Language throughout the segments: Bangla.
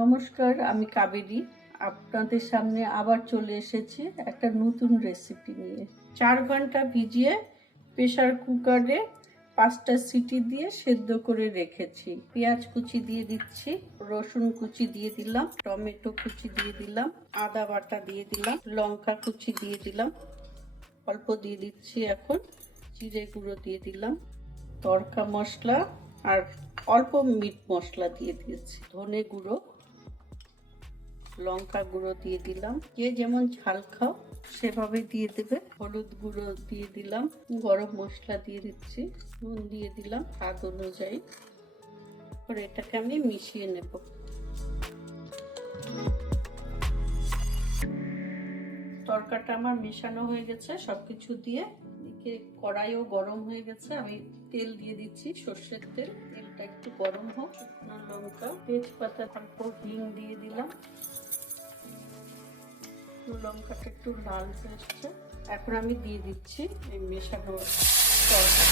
নমস্কার, আমি কাবেরী। আপনাদের সামনে আবার চলে এসেছি একটা নতুন রেসিপি নিয়ে। 4 ঘন্টা ভিজিয়ে প্রেসার কুকারে 5টা সিটি দিয়ে সেদ্ধ করে রেখেছি। পেঁয়াজ কুচি দিয়ে দিচ্ছি, রসুন কুচি দিয়ে দিলাম, টমেটো কুচি দিয়ে দিলাম, আদা বাটা দিয়ে দিলাম, লঙ্কা কুচি দিয়ে দিলাম, অল্প দিয়ে দিচ্ছি এখন জিরে গুঁড়ো দিয়ে দিলাম, তড়কা মশলা আর অল্প মিট মশলা দিয়ে দিয়েছি, ধনে গুঁড়ো, লঙ্কা গুঁড়ো দিয়ে দিলাম। যে যেমন ঝাল খাও সেভাবে দিয়ে দেবে। হলুদ গুঁড়ো দিয়ে দিলাম, গরম মশলা দিয়ে দিচ্ছি, নুন দিয়ে দিলাম স্বাদ অনুযায়ী। পরে এটাকে আমি মিশিয়ে নেব। তরকাটা আমার মেশানো হয়ে গেছে সবকিছু দিয়ে। এদিকে কড়াইও গরম হয়ে গেছে, আমি তেল দিয়ে দিচ্ছি, সর্ষের তেল। তেলটা একটু গরম হোক। শুকনো লঙ্কা, তেজপাতা, অল্প হিং দিয়ে দিলাম। লঙ্কাটা একটু লাল হয়ে এসছে, এখন আমি দিয়ে দিচ্ছি এই মেশানো তরকা।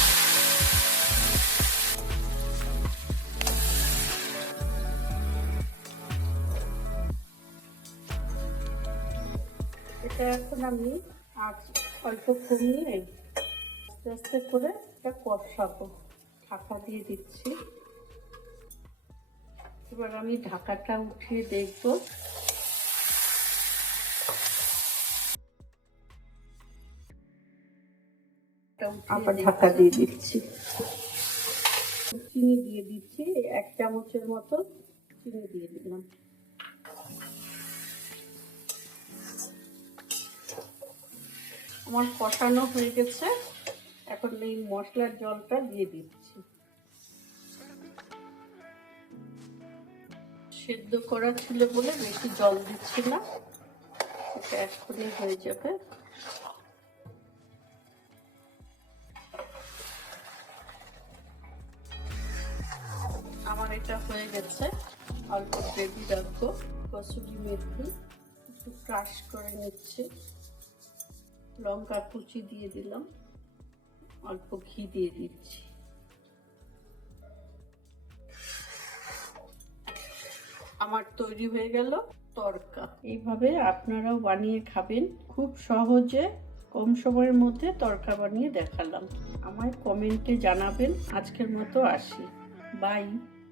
এটা এখন আমি আজ অল্প কমিয়ে আস্তে আস্তে করে এটা কষাবো। ঢাকা দিয়ে দিচ্ছি। এবার আমি ঢাকাটা উঠিয়ে দেখবো। আবার ঢাকা দিয়ে দিচ্ছি। চিনি দিয়ে দিচ্ছি, 1 চামচের মতো চিনি দিয়ে দিলাম। আমার কষানো হয়ে গেছে, এখন এই মশলার জলটা দিয়ে দিচ্ছি। সেদ্ধ করা ছিল বলে বেশি জল দিচ্ছি না, এটা এখনই হয়ে যাবে। আমার এটা হয়ে গেছে। অল্প গ্রেভি রাখবো। কসুরি মেথি একটু ক্রাশ করে নিচ্ছি, লঙ্কা কুচি দিয়ে দিলাম, অল্প ঘি দিয়ে দিচ্ছি। আমার তৈরি হয়ে গেল তরকা। এইভাবে আপনারাও বানিয়ে খাবেন। খুব সহজে কম সময়ের মধ্যে তরকা বানিয়ে দেখালাম। আমায় কমেন্টে জানাবেন। আজকের মতো আসি, বাই।